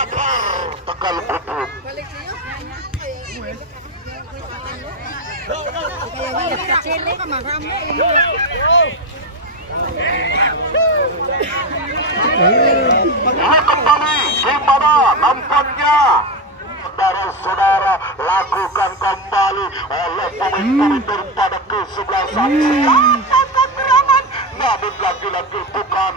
Jakar Tegal Gubuk. Ini kembali gimana nampaknya? Saudara-saudara, lakukan kembali oleh pemain-pemain daripada kesebelasan. Siapa gerangan? Namun lagi-lagi bukan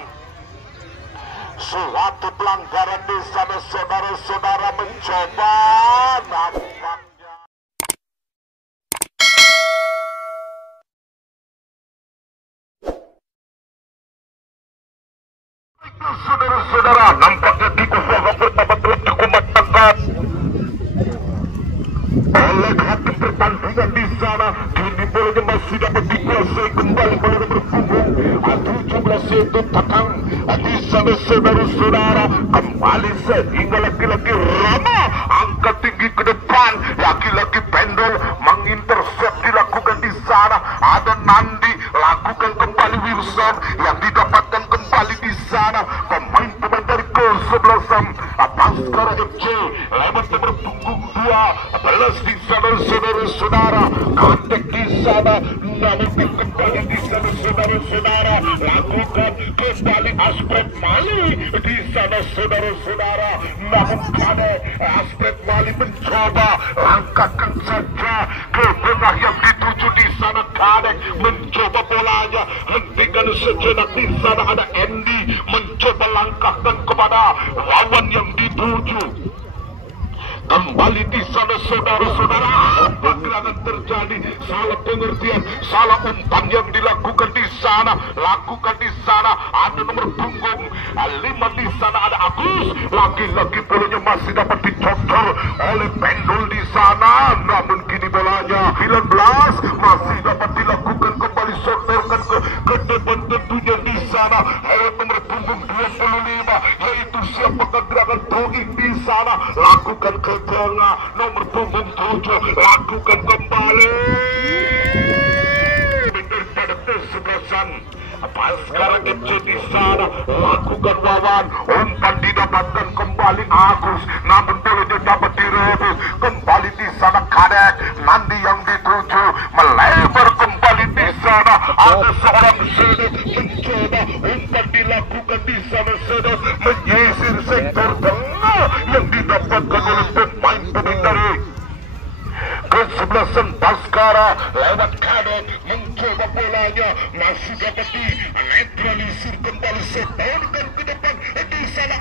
suatu pelanggaran di sana. Saudara-saudara mencoba nampaknya. Saudara-saudara, nampaknya dikusaha pertama terus cukup tegak oleh hakim pertandingan di sana. Kini bolanya masih dapat dikuasai kembali oleh berpunggung 17 itu takang di sana. Saudara-saudara, kembali sehingga lagi-lagi Rama angkat tinggi ke depan, lagi-lagi pendul mengintersep dilakukan di sana. Ada Nandi lakukan kembali Wilson yang didapatkan kembali di sana. Pemain-pemain dari kesebelasan Baskara FC lewat nomor punggung 12 di sana. Saudara-saudara, Kadek di sana, namun kembali di sana. Saudara-saudara, lakukan kembali Aspret Mali di sana. Saudara-saudara, namun Kadek Aspret Mali mencoba langkahkan saja ke tengah yang dituju di sana. Kadek mencoba bolanya, hentikan sejenak di sana. Ada Andy mencoba langkahkan kepada lawan yang dituju. Kembali di sana. Saudara-saudara, apa gerangan terjadi? Salah pengertian, salah umpan yang dilakukan di sana. Lakukan di sana. Ada nomor punggung 5 di sana. Ada Agus. Lagi-lagi bolanya masih dapat dicocor oleh Pendul di sana. Namun kini bolanya 19 masih dapat dilakukan kembali, sotorkan ke depan tentunya di sana. Nomor punggung 25 yaitu siapakah gerangan Toing di sana. Lakukan ke tengah nomor punggung 7, lakukan kembali daripada kesebelasan Baskara FC di sana. Lakukan Wawan, umpan didapatkan kembali Agus, namun bolanya dapat direbut kembali di sana. Kadek Nandi yang dituju melebar kembali di sana. Ada seorang Sedot mencoba, umpan dilakukan di sana. Sedot menyisir sektor tengah yang didapatkan oleh pemain-pemain dari kesebelasan Baskara. Lewat Kadek mencoba bolanya, masih dapat dinetralisir kembali, setorkan ke depan di sana.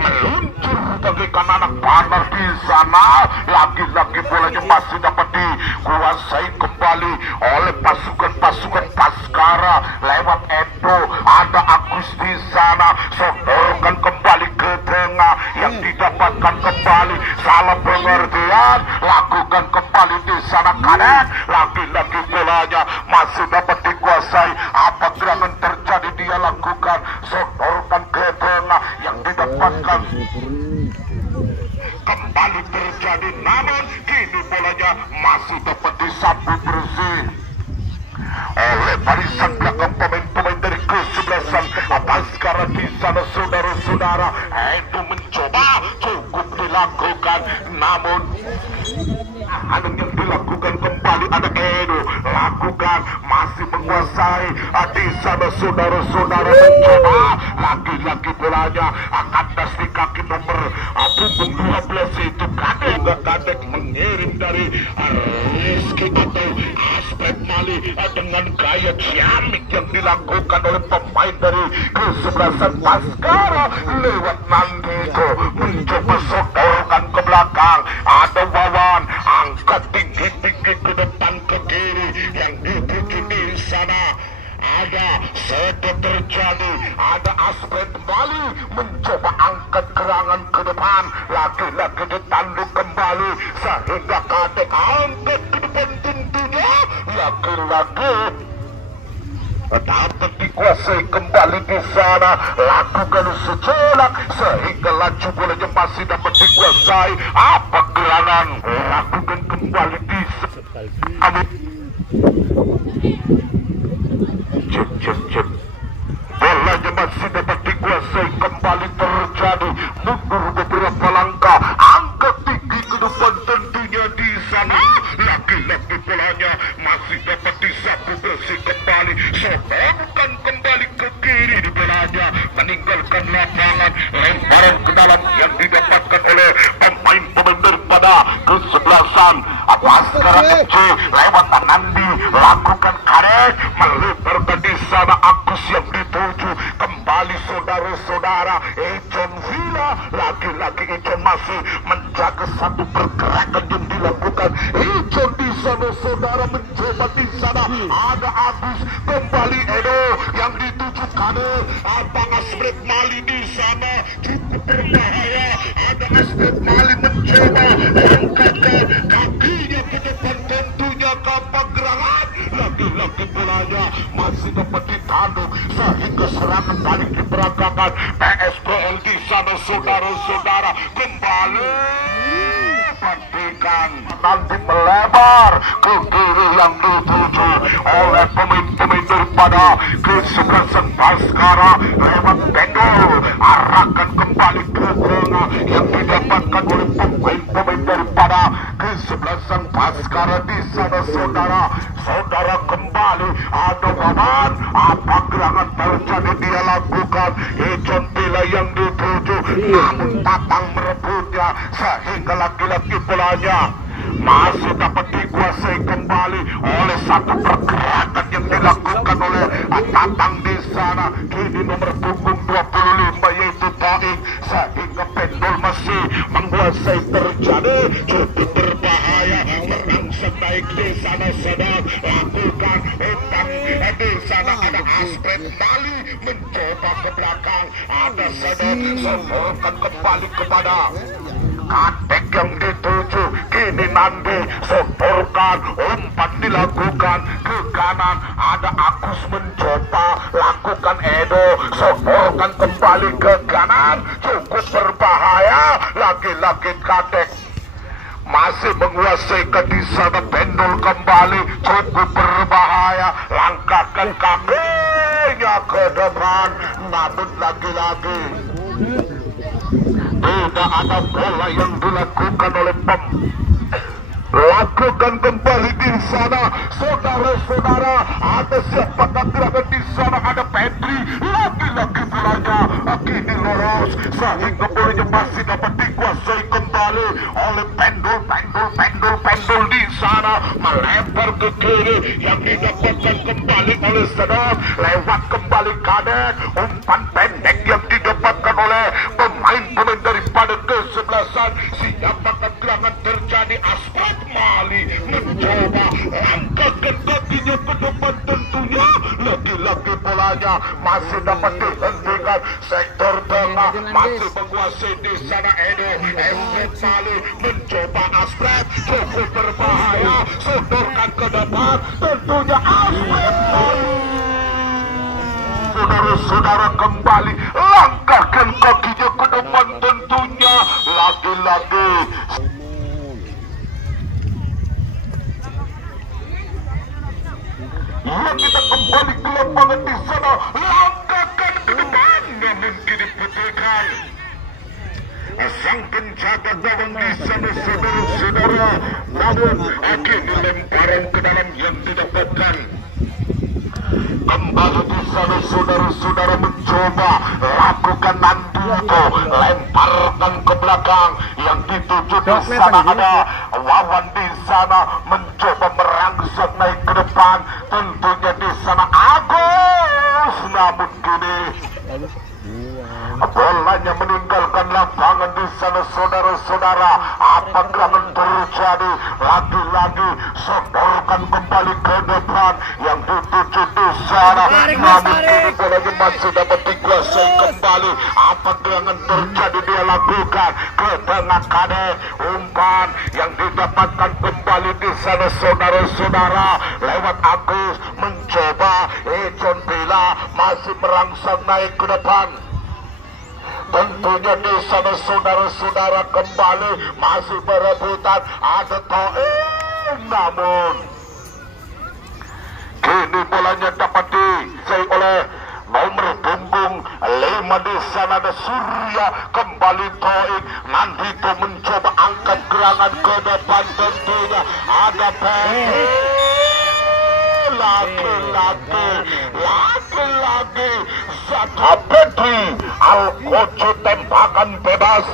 Meluncur bagaikan anak panah di sana. Lagi-lagi bolanya masih dapat dikuasai kembali oleh pasukan-pasukan Baskara. Lewat Edo ada Agus di sana, setorkan kembali ke tengah yang didapatkan kembali. Salah pengertian, lakukan kembali di sana. Kadek lagi-lagi bolanya masih dapat dikuasai. Apa gerangan terjadi? Dia lakukan setorkan ke tengah yang didapatkan kembali terjadi. Namun kini bolanya masih dapat disambut bersih oleh barisan belakang pemain-pemain dari kesebelasan Baskara di sana. Saudara-saudara, itu mencoba cukup dilakukan, namun ada yang dilakukan kembali. Ada Edo lakukan, masih menguasai di sana. Saudara-saudara, mencoba lagi-lagi bolanya kandas di kaki nomor punggung 12 itu. Kadek mengirim dari Rizky atau Aspret Mali dengan gaya ciamik yang dilakukan oleh pemain dari kesebelasan Baskara. Lewat Nandito mencoba sotorkan ke belakang. Ada Wawan angkat tinggi-tinggi ke depan ke kiri yang dituju di sana. Ada Sedot terjadi, ada Aspret Mali mencoba angkat gerangan ke depan. Lagi-lagi ditanduk kembali sehingga Kadek angkat ke depan tentunya. Lagi-lagi dapat dikuasai kembali di sana. Lakukan sejenak sehingga laju bolanya masih dapat dikuasai. Apa gerangan? Lakukan kembali di sana. Cek. Bolanya masih dapat dikuasai kembali terjadi. membukakan lapangan, lemparan ke dalam yang didapatkan oleh pemain-pemain daripada kesebelasan Baskara FC. Lewat Nandi lakukan karet, melebarkan di sana Agus yang dituju kembali saudara-saudara. Econ Villa, lagi-lagi Econ masih menjaga satu pergerakan yang dilakukan. Econ di sana saudara mencoba di sana, ada Agus kembali Edo yang dituju kanan, ada Asbret Mali di sana cukup berbahaya. Ada Asbret Mali mencoba angkatkan kakinya ke depan, tentunya kapal gerangan, lagi-lagi bolanya masih dapat ditanduk sehingga serangan balik diperagakan PSBL di sana saudara-saudara. Kembali perhatikan, nanti melebar ke kiri yang dituju oleh pemain-pemain daripada kesebelasan Baskara. Lewat Pendul arahkan kembali ke tengah yang didapatkan oleh pemain-pemain daripada kesebelasan Baskara di sana saudara kembali ada Wawan. Apa gerangan terjadi dia lakukan? Econ Villa yang dituju, namun Tatang merebutnya sehingga lagi-lagi bolanya masih dapat dikuasai kembali oleh satu pergerakan yang dilakukan oleh Tatang di sana. Kini nomor punggung 25 yaitu Taing, sehingga Pendul masih menguasai terjadi cukup berbahaya, merangsang naik di sana sedang lakukan utang di sana. Ada Asbret Mali mencoba ke belakang, ada sedang sodorkan kembali kepada Kadek yang dituju. Kini Nandi sodorkan, umpan dilakukan ke kanan, ada Agus mencoba lakukan Edo, sodorkan kembali ke kanan, cukup berbahaya. Lagi-lagi Kadek masih menguasai di sana. Pendul kembali cukup berbahaya, langkahkan kakinya ke depan, namun lagi-lagi tidak ada bola yang dilakukan oleh lakukan kembali di sana saudara-saudara. Ada siapakah gerakan di sana? Ada Petri, lagi-lagi bolanya kini lolos sehingga bolanya masih dapat dikuasai kembali oleh Pendul di sana, melempar ke kiri yang didapatkan kembali oleh Sedap. Lewat kembali Kadek, umpan pendek yang didapatkan oleh pemain-pemain daripada kesebelasan. Siapakah gerangan terjadi? Asbret Mali mencoba angkatkan kakinya ke depan, tentunya lagi-lagi bolanya masih dapat dihentikan. Sektor tengah masih menguasai di sana Edo. Asbret Mali mencoba, Asbret cukup berbahaya, sodorkan ke depan, tentunya Asbret Mali. Saudara-saudara kembali langkahkan kakinya ke depan, tentunya lagi-lagi ya kita kembali ke lapangan di sana, langkahkan ke depan, namun kini putihkan sang penjaga gawang di sana saudara-saudara, namun akhirnya lemparan ke dalam yang didapatkan kembali di sana saudara-saudara. Mencoba lakukan Nandito, lemparkan ke belakang yang dituju di sana. Ada Wawan di sana mencoba merangsang naik ke depan, tentunya di sana Agus, namun kini bolanya meninggalkan lapangan di sana saudara-saudara. Apa yang terjadi? Lagi-lagi sodorkan kembali ke depan yang dituju di sana, namun kini bolanya masih dapat dikuasai kembali. Apa yang terjadi? Dia lakukan ke tengah Kadek, umpan yang didapatkan kembali di sana saudara-saudara. Lewat Agus mencoba, Econ Villa masih merangsang naik ke depan, tentunya di sana saudara-saudara kembali masih berebutan. Ada Taing, namun kini bolanya dapat dikuasai oleh nomor punggung 5 di sana. Ada Surya kembali Taing, Nandito mencoba angkat gerangan ke depan, tentunya ada lagi Zaka Petri Al-Koco tembakan bebas,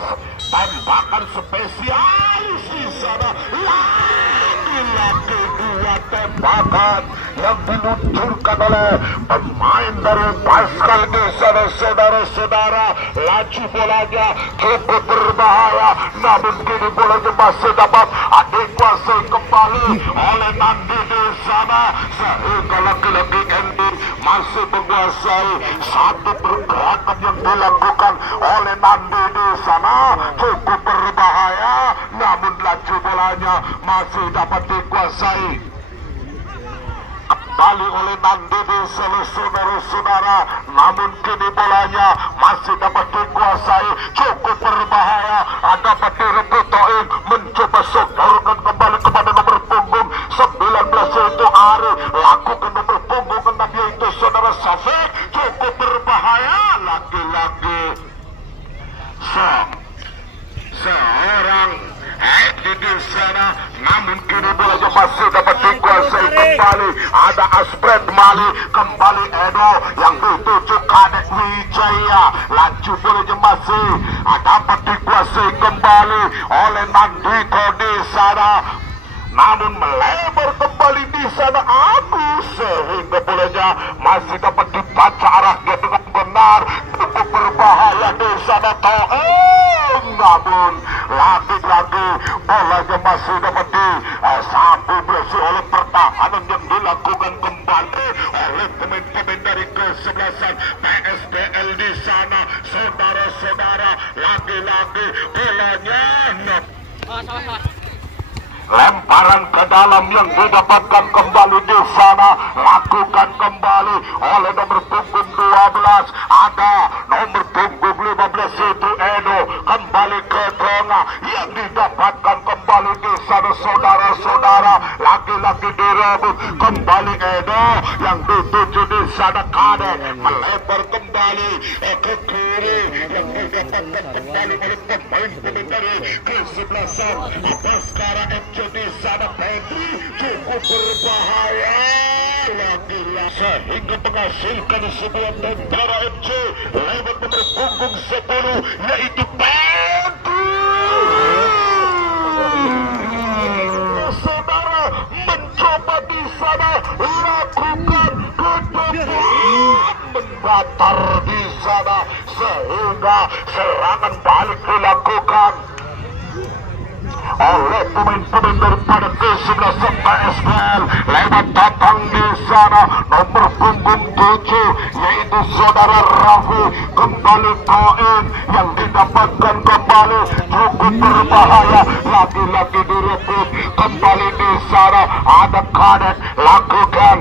tembakan spesialis di sana. Lagi-lagi dua tembakan yang diluncurkan oleh pemain dari Pascal di sana, saudara-saudara. Laju bolanya cukup berbahaya, namun kini bolanya masih dapat dikuasai kembali oleh Nandi di sana, sehingga lagi-lagi Andy masih menguasai satu pergerakan yang dilakukan oleh Nandi di sana cukup berbahaya, namun laju bolanya masih dapat dikuasai kembali oleh Nandi di sana, saudara-saudara. Namun kini bolanya masih dapat dikuasai cukup berbahaya, dapat direbut Toing, mencoba sodorkan kembali kepada nomor punggung 19 yaitu Ari, lakukan nomor punggung 6 yaitu saudara Safir, cukup berbahaya. Lagi-lagi seorang di sana, namun kini bolanya masih dapat dikuasai kembali. Ada Asbred Mali, kembali Edo yang dituju Kadek Wijaya. Laju bolanya masih dapat dikuasai kembali oleh Nandito di sana, namun melebar kembali di sana Agus, sehingga bolanya masih dapat dibaca arahnya dengan benar. Cukup berbahaya di sana Toeng, namun lagi-lagi bolanya masih dapat disapu bersih oleh pertahanan yang dilakukan kembali oleh pemain-pemain dari kesebelasan PSBL di sana, saudara-saudara. Lagi-lagi bolanya lemparan ke dalam yang didapatkan kembali di sana, lakukan kembali oleh nomor punggung 12, ada nomor punggung 15 itu Edo, kembali ke tengah yang didapatkan kembali di sana, saudara-saudara. Lagi-lagi direbut kembali Edo yang dituju di sana Kadek, melebar kembali ke kiri yang didapatkan kembali oleh pemain-pemain dari kesebelasan Baskara di sana. Petri cukup berbahaya lagi-lagi, sehingga menghasilkan sebuah tentara FC lewat nomor punggung 10 yaitu Petri. Saudara mencoba di sana, lakukan ke depan, mendatar di sana, sehingga serangan balik dilakukan oleh pemain-pemain daripada kesebelasan PSBL lewat datang di sana nomor punggung 7 yaitu saudara Rafi, kembali Toing yang didapatkan kembali cukup berbahaya. Lagi-lagi direbut kembali di sana, ada Kadek, lakukan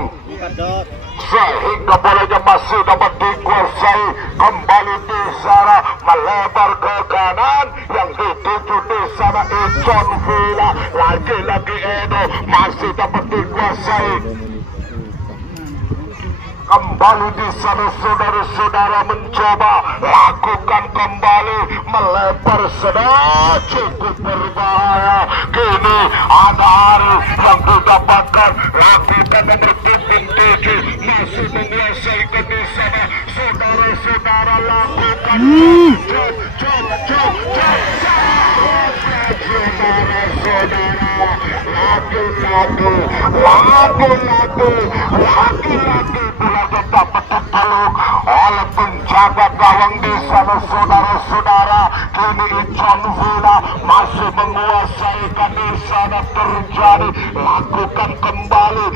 sehingga bolanya masih dapat dikuasai kembali di sana, melebar ke kanan yang dituju di sana Icon Villa. Lagi-lagi Edo masih dapat dikuasai kembali di sana, saudara-saudara. Mencoba lakukan kembali, melebar sedang cukup berbahaya. Kini ada Ari yang didapatkan, lakukan nomor punggung 7 masih menguasai ke di sana, saudara-saudara. Lakukan lagi-lagi bolanya dapat dipeluk oleh penjaga gawang di sana, saudara-saudara. Kini Icon Villa masih menguasai di sana, terjadi lakukan kembali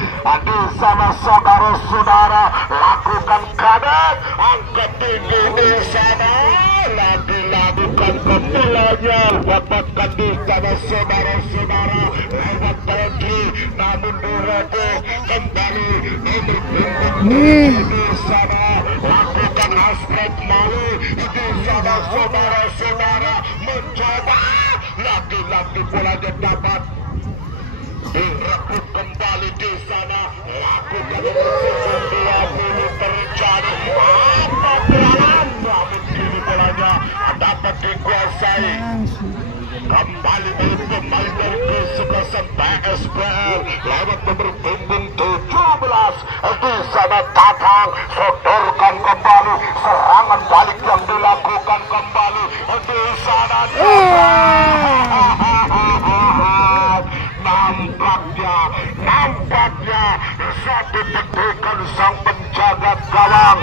di sana, saudara-saudara. Lakukan Kadek, angkat tinggi di sana, lagi-lagi kembalinya dapatkan di sana, saudara-saudara. Lewat Petri, namun direbut kembali nomor punggung di sana, lakukan Asbred Mali di sana, saudara-saudara. Mencoba lagi-lagi bolanya dapat direbut kembali di sana, lakukan nomor 20 terjadi apa dalam, namun kini bolanya dapat dikuasai kembali oleh pemain dari kesebelasan PSBL lewat nomor punggung 17 sana Tatang, sodorkan kembali serangan balik yang dilakukan kembali di sana nampaknya satu petikan sang penjaga gawang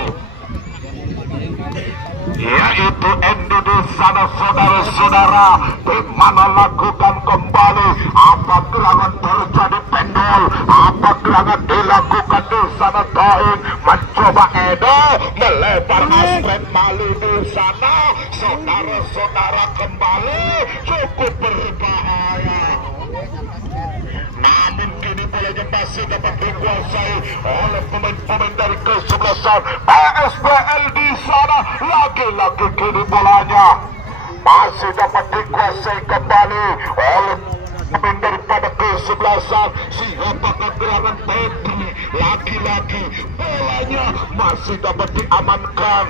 yaitu Endo di sana saudara-saudara, di mana lakukan kembali apa gerangan terjadi pendol, apa gerangan dilakukan di sana Toin mencoba Edo melebar aspek malu di sana saudara-saudara kembali cukup berbahaya. Namun kini bolanya masih dapat dikuasai oleh pemain-pemain dari kesebelasan PSBL di sana. Lagi-lagi kini bolanya masih dapat dikuasai kembali oleh pemain daripada kesebelasan. Siapakah gerangan Petri? Lagi-lagi bolanya masih dapat diamankan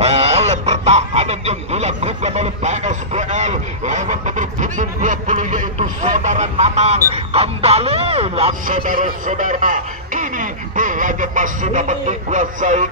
oleh pertahanan yang dilakukan oleh PSBL lewat nomor punggung 20 yaitu saudara Nanang. Kembali lah saudara-saudara, kini bolanya masih dapat dikuasai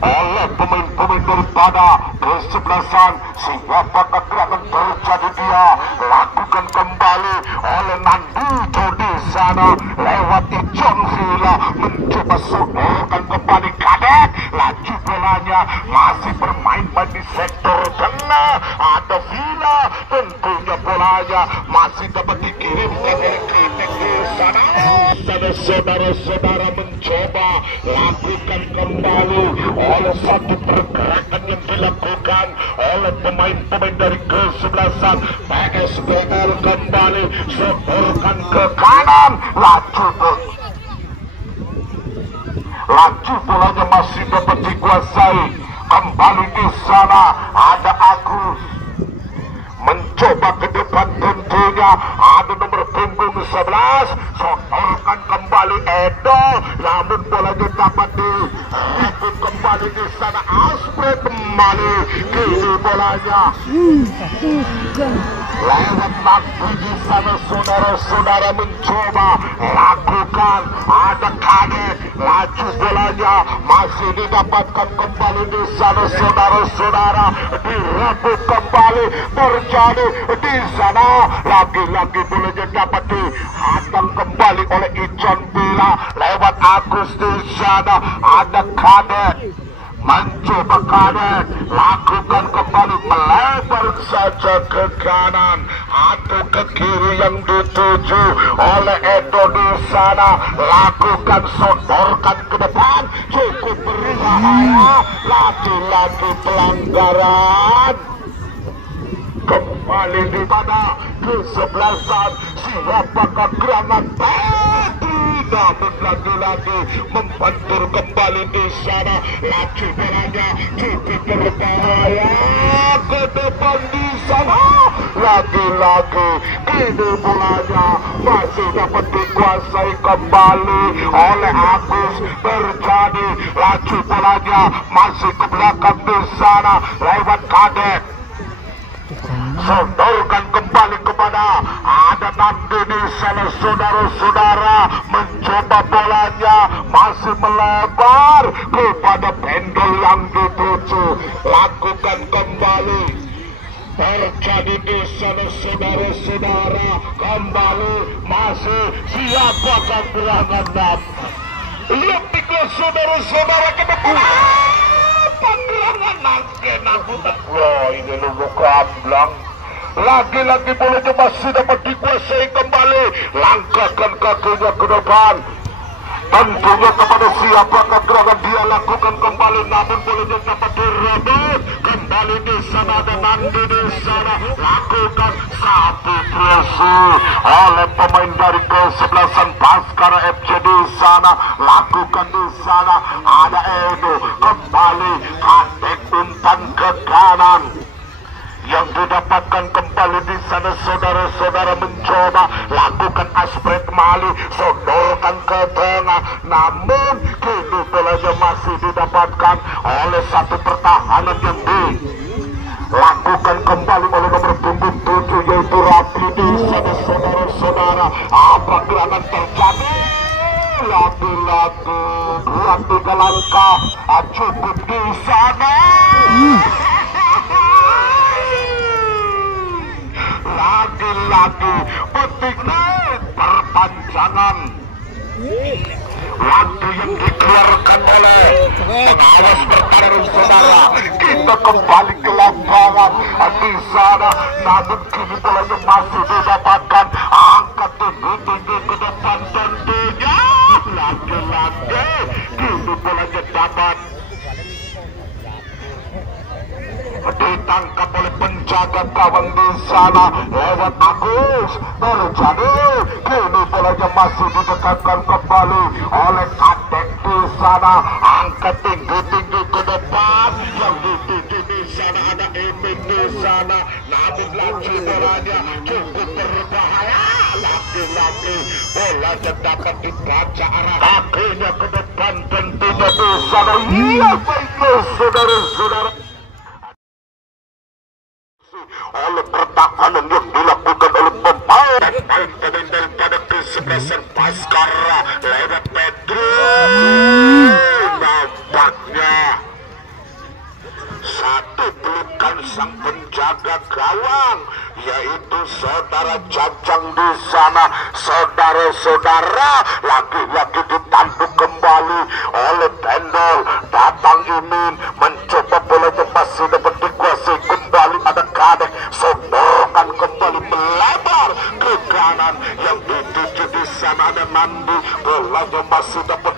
oleh pemain-pemain daripada kesebelasan. Siapakah gerangan terjadi dia lakukan kembali oleh Nandito di sana lewat Ijon Villa mencoba sodorkan kembali Kadet. Laju bolanya masih bermain di sektor tengah, ada Villa, tentunya bolanya masih dapat dikirimkan oleh Kritik di sana. Saudara-saudara mencoba lakukan kembali oleh satu pergerakan yang dilakukan oleh pemain-pemain dari kesebelasan PSBL. Kembali sodorkan ke kanan, laju bolanya masih dapat dikuasai kembali di sana. Ada Agus mencoba ke depan, tentunya ada nomor punggung 11 sodorkan kembali Edo, namun bolanya dapat direbut kembali di sana. Aspre kembali kini bolanya lewat Nakti di sana saudara-saudara mencoba lakukan, ada Kadet, laju bolanya masih didapatkan kembali di sana saudara-saudara, direbut kembali terjadi di sana. Lagi-lagi bolanya dapat dihantam kembali oleh Ijon Bila lewat Agus di sana, ada Kadet mencoba Kadet lakukan kembali melebar saja ke kanan atau ke kiri yang dituju oleh Edo di sana. Lakukan sodorkan ke depan, cukup berbahaya. Lagi-lagi pelanggaran kembali di pada kesebelasan. Siapakah gerangan Petri? Namun lagi-lagi membentur kembali di sana. Laju bolanya cukup berbahaya ke depan di sana. Lagi-lagi kini bolanya masih dapat dikuasai kembali oleh Agus. Terjadi laju bolanya masih ke belakang di sana lewat Kadet. Sodorkan kembali kepada ada Nandi di sana saudara-saudara, mencoba bolanya masih melebar kepada pendul yang dituju. Lakukan kembali terjadi di sana saudara-saudara, kembali masih siapakah gerangan Nam. Lihatlah saudara-saudara ke depan. Panggilangan nangke nabutan. Wah, ini lubuk ramblang. Lagi-lagi bolanya masih dapat dikuasai kembali. Langkahkan kakinya ke depan. Tentunya kepada siapakah gerangan dia lakukan kembali, namun bolanya dapat direbut kembali di sana. Ada Nandi di sana lakukan satu presi oleh pemain dari kesebelasan Baskara FC di sana. Lakukan di sana ada Edo kembali Kadet umpan ke kanan yang didapatkan kembali di sana saudara-saudara mencoba lakukan aspek kembali sodorkan ke tengah, namun kini bolanya masih didapatkan oleh satu pertahanan yang dilakukan kembali oleh nomor punggung 7 yaitu Rafli di sana saudara-saudara. Apa gerangan terjadi? lagi-lagi dua tiga langkah cukup di sana. Lagi-lagi petiknya perpanjangan waktu yang dikeluarkan oleh pengawas pertaruhan saudara. Kita kembali ke lapangan di sana, namun kini bolanya masih didapatkan. Angkat tinggi-tinggi ke depan tentunya. Lagi-lagi kini bolanya dapat ditangkap oleh penjaga gawang di sana lewat Agus. Terjadi kini bolanya masih didekatkan kembali oleh Kadek di sana. Angkat tinggi-tinggi ke depan, yang dituju di sana ada Emin di sana, namun lagi bolanya cukup berbahaya. Laki-laki bolanya dapat dibaca arah kakinya ke depan tentunya di sana. Iya baiklah saudara-saudara, oleh pertahanan yang dilakukan oleh pemain daripada kesebelasan Baskara lewat Pedro. Nampaknya satu pelukan sang penjaga gawang, yaitu saudara Jajang di sana. Saudara-saudara, lagi-lagi ditanduk kembali oleh Pendol. Datang Imin mencoba bolanya masih dapat dikuasai kembali. Ada Kadek, sodorkan kembali melebar ke kanan, yang dituju di sana ada Nandi. Bolanya masih dapat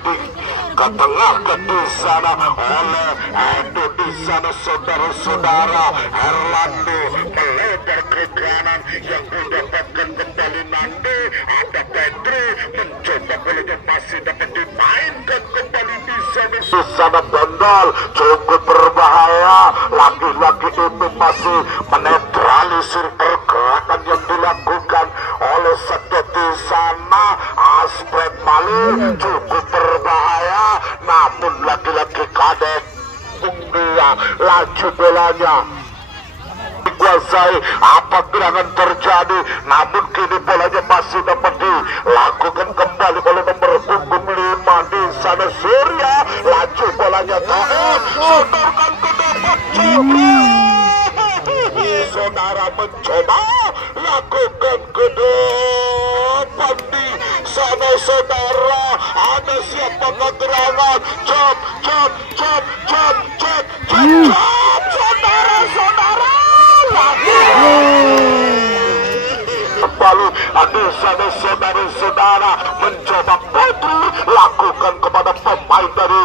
ke tengah ke di sana oleh Edo di sana. Saudara-saudara, Erlando melebar ke kanan, yang mendapatkan kembali Nandi. Ada Pedro mencoba bolanya masih dapat dimainkan kembali di sana. Di sana Pendol cukup berbahaya. Lagi-lagi itu masih menetralisir pergerakan yang dilakukan oleh Sedet di sana. Aspret Mali cukup berbahaya, namun lagi-lagi Kadek dia laju bolanya dikuasai. Apa gerangan terjadi, namun kini bolanya masih dapat dilakukan kembali oleh nomor punggung 5 di sana. Surya laju bolanya tahan, sodorkan ke depan. Saudara mencoba lakukan ke depan di sana. Saudara, ada siapa gerangan? Cop. Saudara-saudara, kembali di sana. Saudara-saudara mencoba Pedro lakukan kepada pemain dari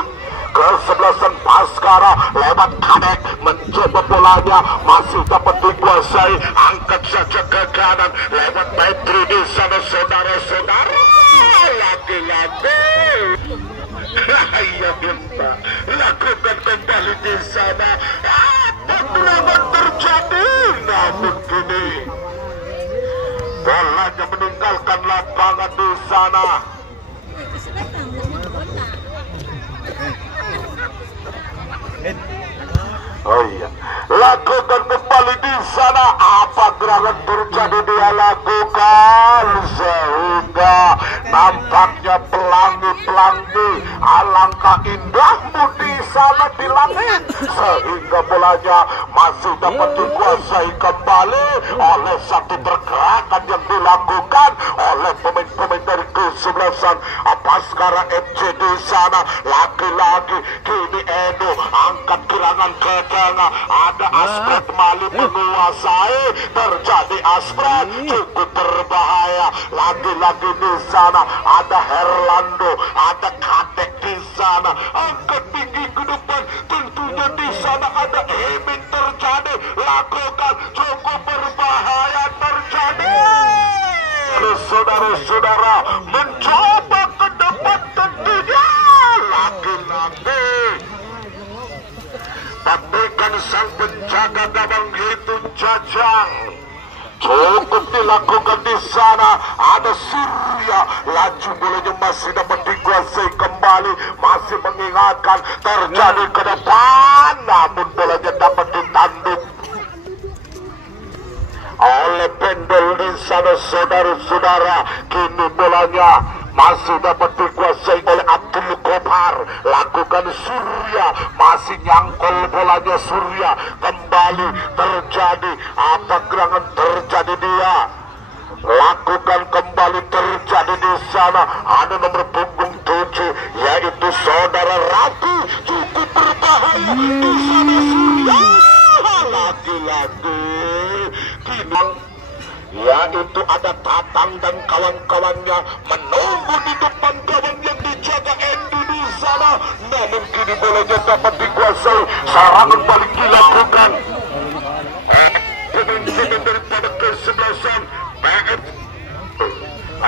kesebelasan Baskara lewat Kadek. Mencoba bolanya masih dapat dikuasai. Angkat saja ke kanan lewat Pedro di sana. Saudara-saudara, lagi-lagi iya kita lakukan kembali di sana. Penyerangan terjadi, namun kini bolanya meninggalkan lapangan di sana. Oh iya, lakukan kembali di sana. Apa gerangan terjadi dia lakukan, sehingga nampaknya pelangi-pelangi alangkah indahmu di sana di langit, sehingga bolanya masih dapat dikuasai kembali oleh satu pergerakan yang dilakukan oleh pemain-pemain dari kesebelasan Baskara FC di sana. Lagi-lagi kini Edo angkat gerangan ke tengah, ada Aspret Mali menguasai. Terjadi Aspret cukup berbahaya. Lagi-lagi di sana ada Herlando, ada Kadek di sana. Angkat tinggi ke depan, tentunya di sana ada Emin. Terjadi lakukan cukup berbahaya terjadi. Saudara-saudara mencoba ke depan, tentunya lagi-lagi pabrikan sang penjaga gawang itu Jajang. Cukup dilakukan di sana. Ada Surya, laju bolanya masih dapat dikuasai kembali, masih mengingatkan. Terjadi ke depan, namun bolanya dapat ditanduk oleh Pendol di sana. Saudara-saudara, kini bolanya masih dapat dikuasai oleh Abdul Ghaffar. Lakukan Surya, masih nyangkol bolanya Surya. Kembali terjadi apa gerangan terjadi dia. Lakukan kembali terjadi di sana. Ada nomor punggung 7 yaitu saudara Ratu, cukup berbahaya di sana Surya. Lagi-lagi Kinang, yaitu ada Tatang dan kawan-kawannya menunggu di depan gawang yang dijaga Endi di sana. Namun kini bolanya dapat dikuasai. Serangan balik dilakukan. Pemain-pemain daripada kesebelasan PF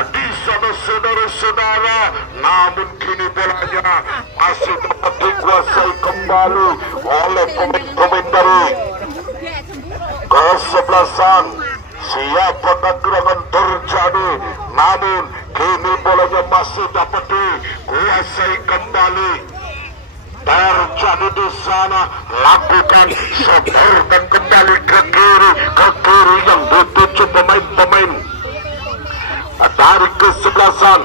di sana saudara-saudara. Namun kini bolanya masih dapat dikuasai kembali oleh pemain-pemain dari kesebelasan. Siapakah gerangan terjadi? Namun kini bolanya masih dapat dikuasai kembali. Terjadi di sana. Lakukan sebarkan kembali ke kiri yang dituju pemain-pemain dari kesebelasan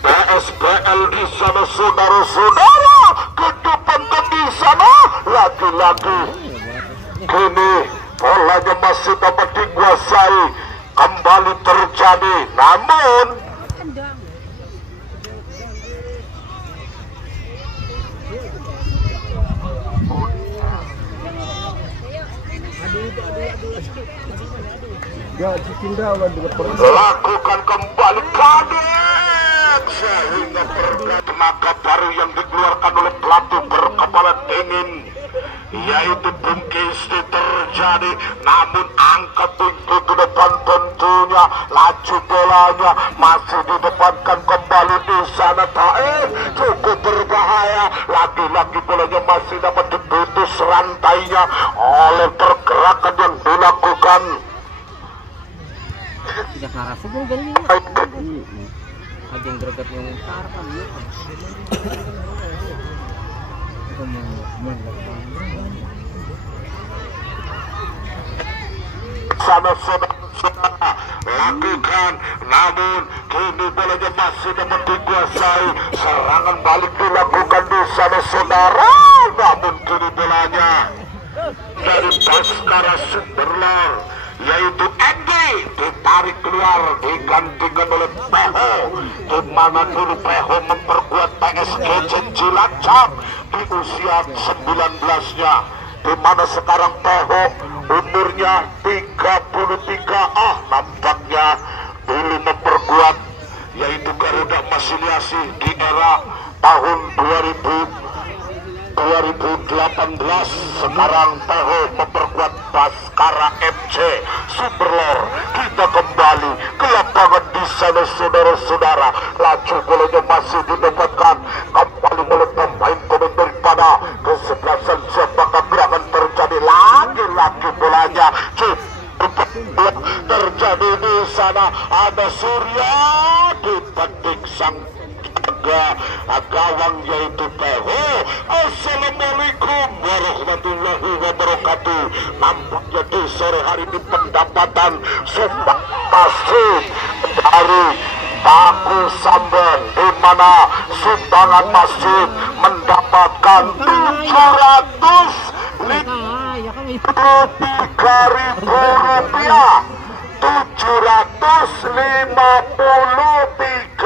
PSBL di sana saudara-saudara. Ke depan di sana lagi-lagi kini bolanya masih dapat dikuasai. Kembali terjadi, namun lakukan kembali kadek sehingga tenaga baru yang dikeluarkan oleh pelatih berkepala dingin yaitu Bungkis terjadi. Namun angkat tinggi ke depan tentunya. Laju bolanya masih didepankan kembali di sana. Taif cukup berbahaya. Lagi-lagi bolanya masih dapat diputus rantainya oleh pergerakan yang dilakukan. Tidak laras itu gini. Ada yang greget yang harapan ya. Sana saudara lakukan, namun kini bolanya masih dapat dikuasai. Serangan balik dilakukan di sana saudara. Namun kini bolanya dari Baskara Sumberlor yaitu Endi ditarik keluar, digantikan oleh Peho. Di mana dulu Peho memperkuat PSG Cilacap di usia 19-nya, di mana sekarang Peho umurnya 33. Nampaknya dulu memperkuat yaitu Garuda Masiliasi di era tahun 2018. Sekarang Peho memperkuat Baskara FC Sumberlor. Kita kembali ke lapangan di sana saudara-saudara. Laju bolanya masih didapatkan kembali oleh pemain-pemain daripada kesebelasan. Siapakah gerangan terjadi? Lagi-lagi bolanya terjadi di sana. Ada Surya dipetik sang gawang yaitu Peho. Assalamualaikum warahmatullahi wabarakatuh. Nampaknya di sore hari ini pendapatan sumbang masjid dari Paku Samben, di mana sumbangan masjid mendapatkan 753.000 Rp753.000.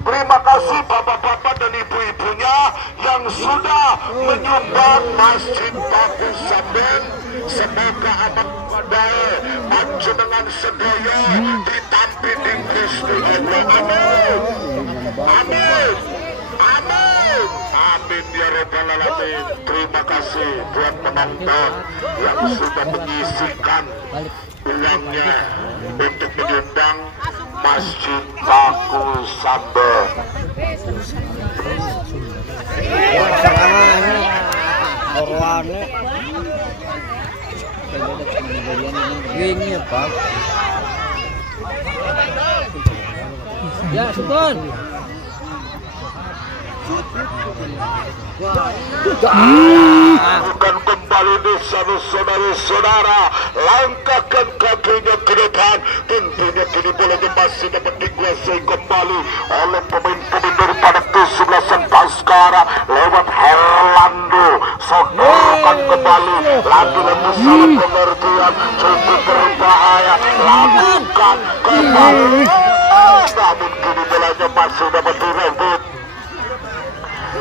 Terima kasih bapak-bapak dan ibu-ibunya yang sudah menyumbang Masjid Paku Samben. Semoga abang wadai panjenengan sedaya ditampi di Gusti Allah. Amin. Amin. Amin. Amin ya rabbal alamin. Terima kasih buat penonton yang sudah menyisihkan uangnya untuk menyumbang Masjid Paku Samben. Ya, Sultan. Bukan kembali di sana saudara-saudara. Langkahkan kakinya ke depan. Tentunya kini bolanya masih dapat dikuasai kembali oleh pemain-pemain daripada kesebelasan Baskara lewat Herlando. Sodorkan kembali lagi-lagi salah pengertian, cukup berbahaya, lakukan kembali. Namun kini bolanya masih dapat direbut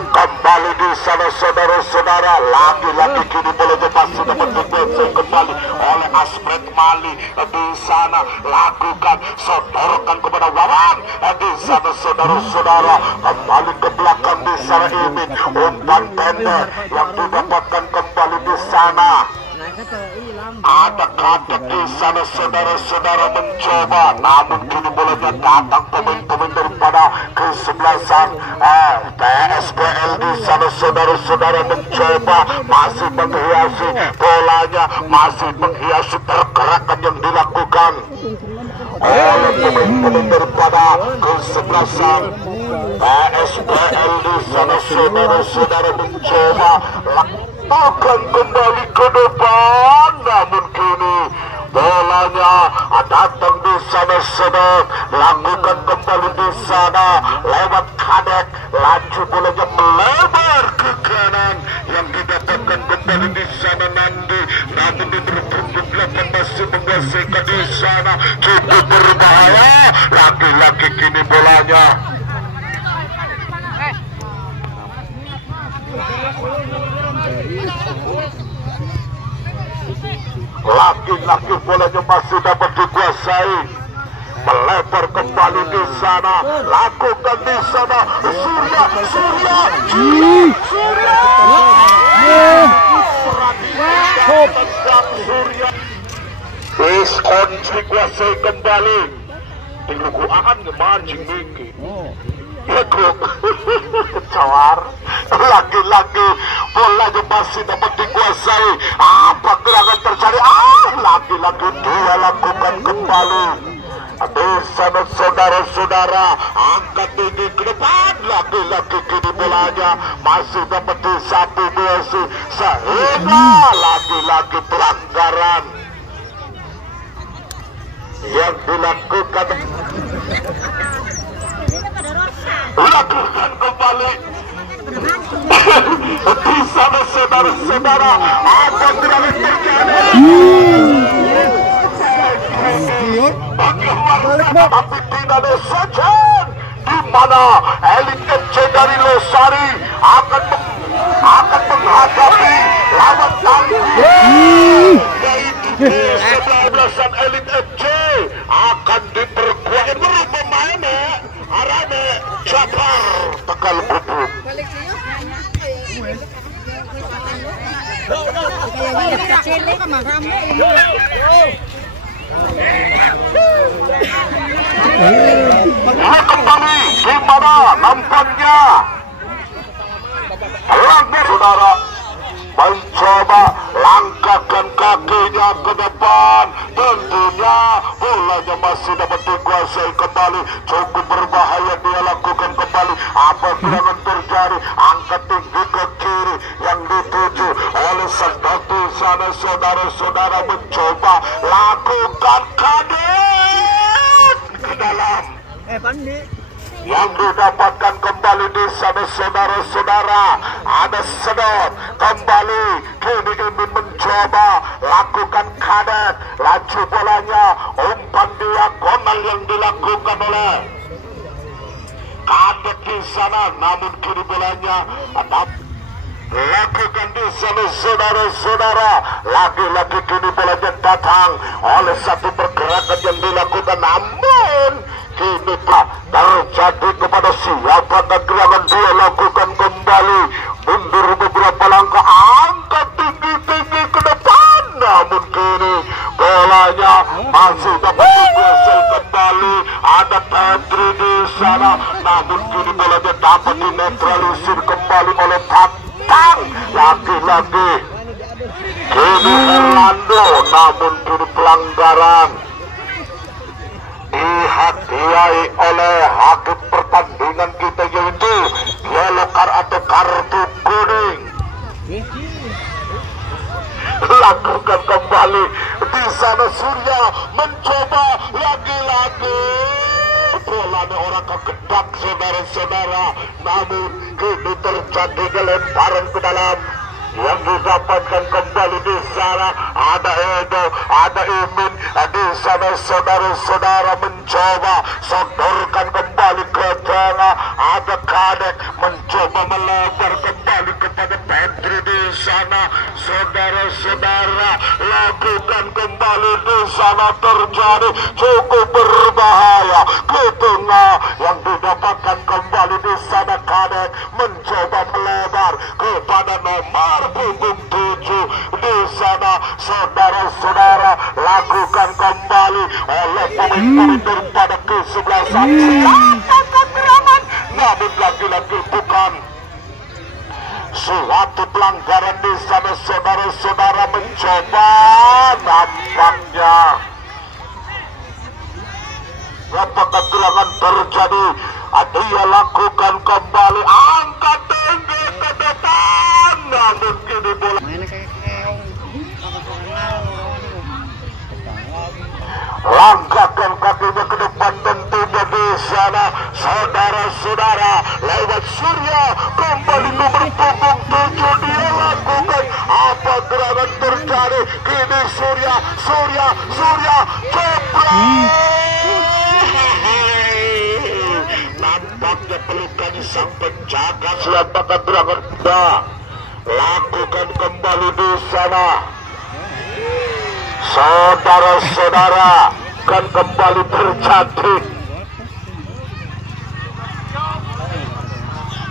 kembali di sana saudara-saudara. Lagi-lagi kini bolanya masih dapat dikuasai kembali oleh Aspret Mali. Di sana lakukan, sodorkan kepada Wawan. Di sana saudara-saudara, kembali ke belakang di sana Imin. Umpan pendek yang didapatkan kembali di sana. Ada kadak di sana saudara-saudara mencoba, namun kini bolanya datang pemain-pemain daripada kesebelasan PSPL di sana saudara-saudara mencoba masih menghiasi bolanya, masih menghiasi pergerakan yang dilakukan oleh pemain-pemain daripada kesebelasan PSPL di sana saudara-saudara mencoba akan kembali ke depan, namun kini bolanya datang di sana sedang lakukan kembali di sana lewat Kadek. Laju bolanya melebar ke kanan yang didapatkan kembali di sana Nandi, namun di berpunggung belakang masih menggesekkan di sana, cukup berbahaya. Lagi-lagi kini bolanya laki-laki bolanya masih dapat dikuasai, melebar kembali di sana, lakukan di sana Surya Iskon dikuasai kembali dilukuan ngemancing miki cawar. Lagi-lagi bolanya masih dapat dikuasai. Apa gerangan terjadi? Lagi-lagi dia lakukan kembali. Di sana saudara-saudara, angkat tinggi ke depan. Lagi-lagi kini bolanya masih dapat disapu biasi, sehingga lagi-lagi pelanggaran yang dilakukan. Lakukan kembali di sana saudara-saudara, apa gerangan terjadi? Bagaimana tapi tidak ada sajian di mana elit FC dari Losari akan menghadapi lawan tangguh yaitu kesebelasan elit FC akan diperkuat pemain Arane Japar Tegal Gubuk. Kembali gimana nampaknya? Saudara mencoba langkahkan kakinya ke depan, tentunya bolanya masih dapat dikuasai kembali, cukup berbahaya dia lakukan kembali. Apa serangan terjadi? Angkat tinggi ke kiri yang dituju oleh Santati sana saudara-saudara mencoba lakukan kadek ke dalam. Yang didapatkan kembali di sana saudara-saudara ada sedot kembali. Kini ingin mencoba lakukan kadet, laju bolanya umpan diagonal yang dilakukan oleh kadet di sana, namun kini bolanya lakukan di sana saudara-saudara. Lagi-lagi kini bolanya datang oleh satu pergerakan yang dilakukan, namun kini tak terjadi kepada siapakah gerangan dia lakukan kembali. Mundur beberapa langkah, angkat tinggi-tinggi ke depan, namun kini bolanya masih dapat dikuasai kembali. Ada Petri di sana, namun kini bolanya dapat dinetralisir kembali oleh Tatang. Lagi-lagi kini Orlando, namun kini pelanggaran dihadiahi oleh hakim pertandingan kita, yaitu yellow card atau kartu kuning. Lakukan kembali di di sana Surya mencoba lagi-lagi. Bolanya orang kegedak saudara-saudara, namun kini terjadi gelemparan ke dalam yang didapatkan kembali di sana. Ada Edo, ada Imin di sana saudara-saudara mencoba sodorkan kembali ke tengah. Ada Kadek mencoba melebar kembali kepada Petri di sana. Saudara-saudara, lakukan kembali di sana terjadi cukup berbahaya ke tengah yang didapatkan kembali di sana. Kadek mencoba melebar kepada nomor punggung 7 di sana. Saudara-saudara, lakukan kembali oleh pemain-pemain daripada kesebelasan. Siapa keterangan, namun lagi-lagi bukan suatu pelanggaran di sana. Saudara-saudara mencoba, nampaknya apa keterangan terjadi. Dia lakukan kembali, angkat tinggi ke depan, namun kini bola langkahkan kakinya ke depan tentunya di sana. Saudara-saudara, lewat Surya kembali nomor punggung 7 dia lakukan apa gerangan terjadi. Kini Surya jebret. Nampaknya pelukan sang penjaga siapa gerangan lakukan kembali di sana. Saudara-saudara, kan kembali terjadi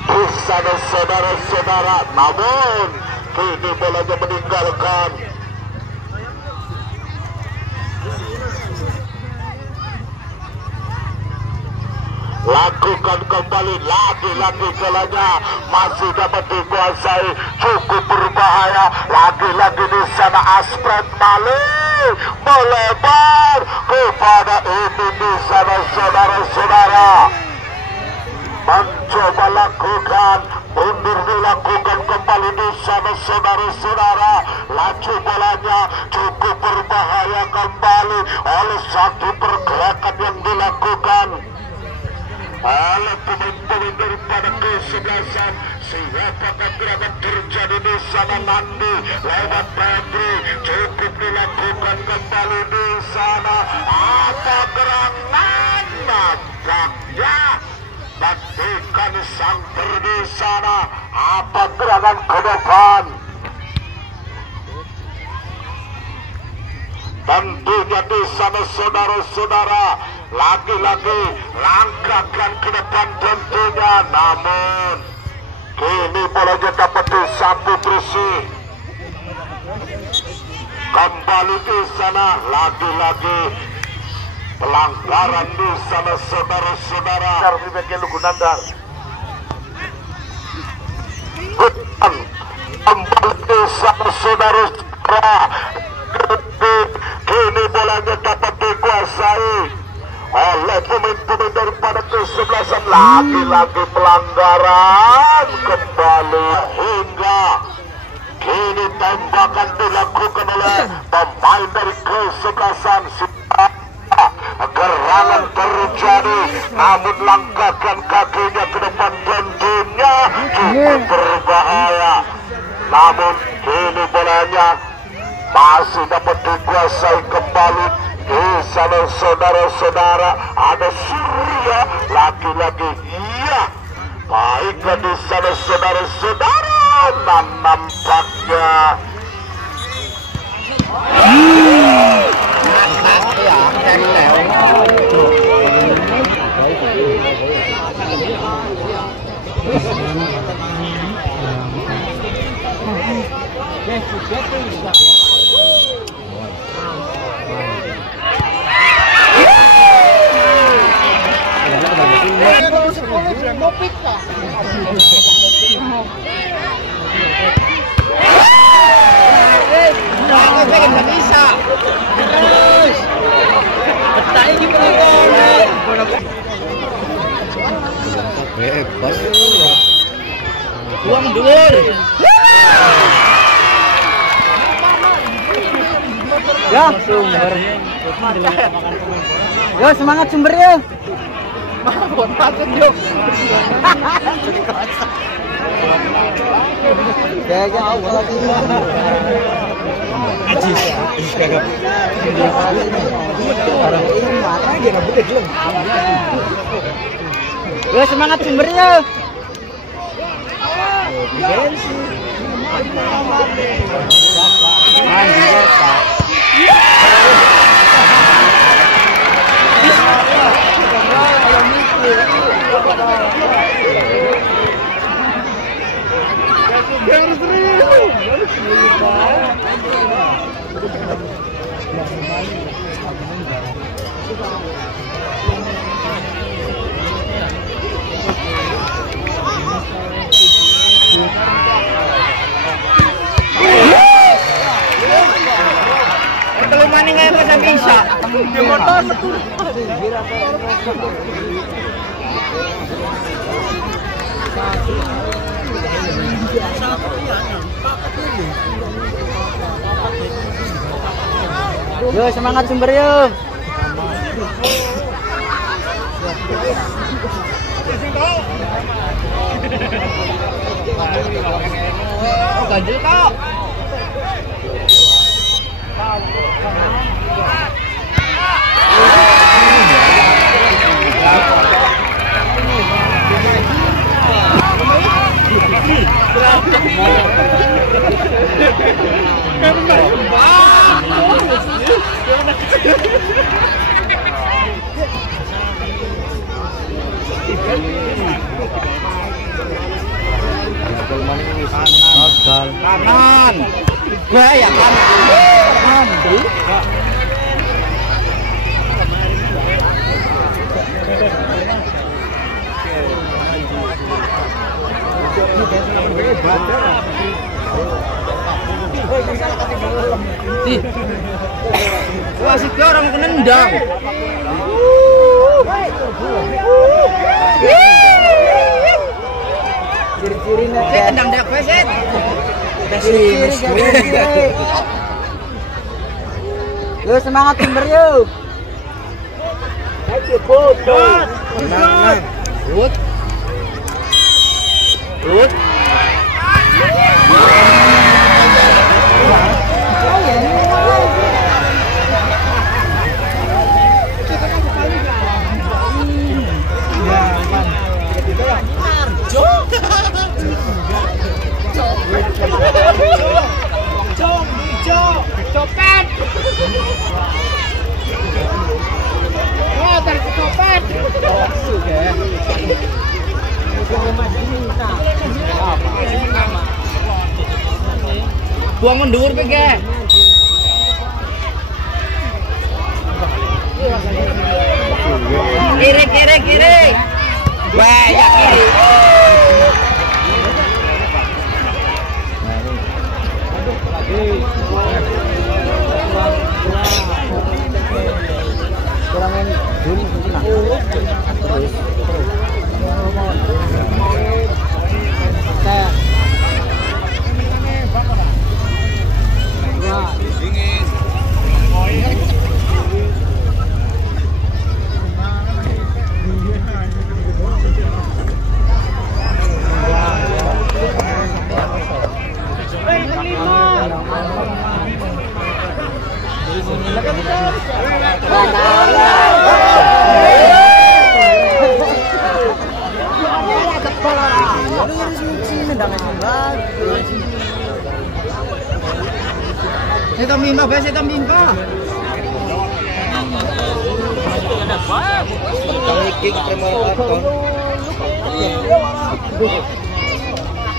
di sana saudara-saudara, namun kini bolanya meninggalkan. Lakukan kembali lagi-lagi bolanya masih dapat dikuasai, cukup berbahaya. Lagi-lagi di sana Aspret Malik melebar kepada ini di sana saudara-saudara. Mencoba lakukan, mundur dilakukan kembali di sana saudara-saudara. Laju bolanya cukup berbahaya kembali oleh satu pergerakan yang dilakukan oleh pemain-pemain daripada kesebelasan. Siapakah gerangan terjadi di sana nanti lewat Petri, cukup dilakukan kembali di sana. Apa gerangan nampaknya batikan sang di sana. Apa gerangan ke depan? Tentunya di sana saudara-saudara, lagi-lagi langkahkan ke depan tentunya, namun kini bolanya dapat disapu bersih. Kembali di sana, lagi-lagi pelanggaran di sana saudara-saudara. Kembali di sana saudara-saudara. Kini bolanya dapat dikuasai oleh pemain-pemain daripada kesebelasan. Lagi-lagi pelanggaran kembali hingga kini tembakan dilakukan oleh pemain dari kesebelasan. Gerangan terjadi, namun langkahkan kakinya ke depan tentunya cukup berbahaya. Namun kini bolanya masih dapat dikuasai kembali di sana saudara-saudara. Ada Surya lagi-lagi, iya baiklah di sana saudara-saudara. Dan nampaknya Uang dhuwur. Ya, sumber. Yo, semangat sumber ya. Buat patut yuk. Ya, yo, semangat sumbernya. Maning ngayon ko sa bisa. Di motor. Yo, semangat sumber yuk. Ganjil kok. Kanan. Gue ya kanan. Wasit orang nendang. Ciri-cirinya Tendang dak wasit. Yo, semangat sumber yuk. Ayo, foto. Nah. Rut. Rut. Copet. Oh, tercopet. Buang mundur ke. Kiri. Banyak kiri. Kurangin dulu terus. Kayak Saya tambimba, saya tambimba.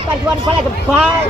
Pantuan pala gebal.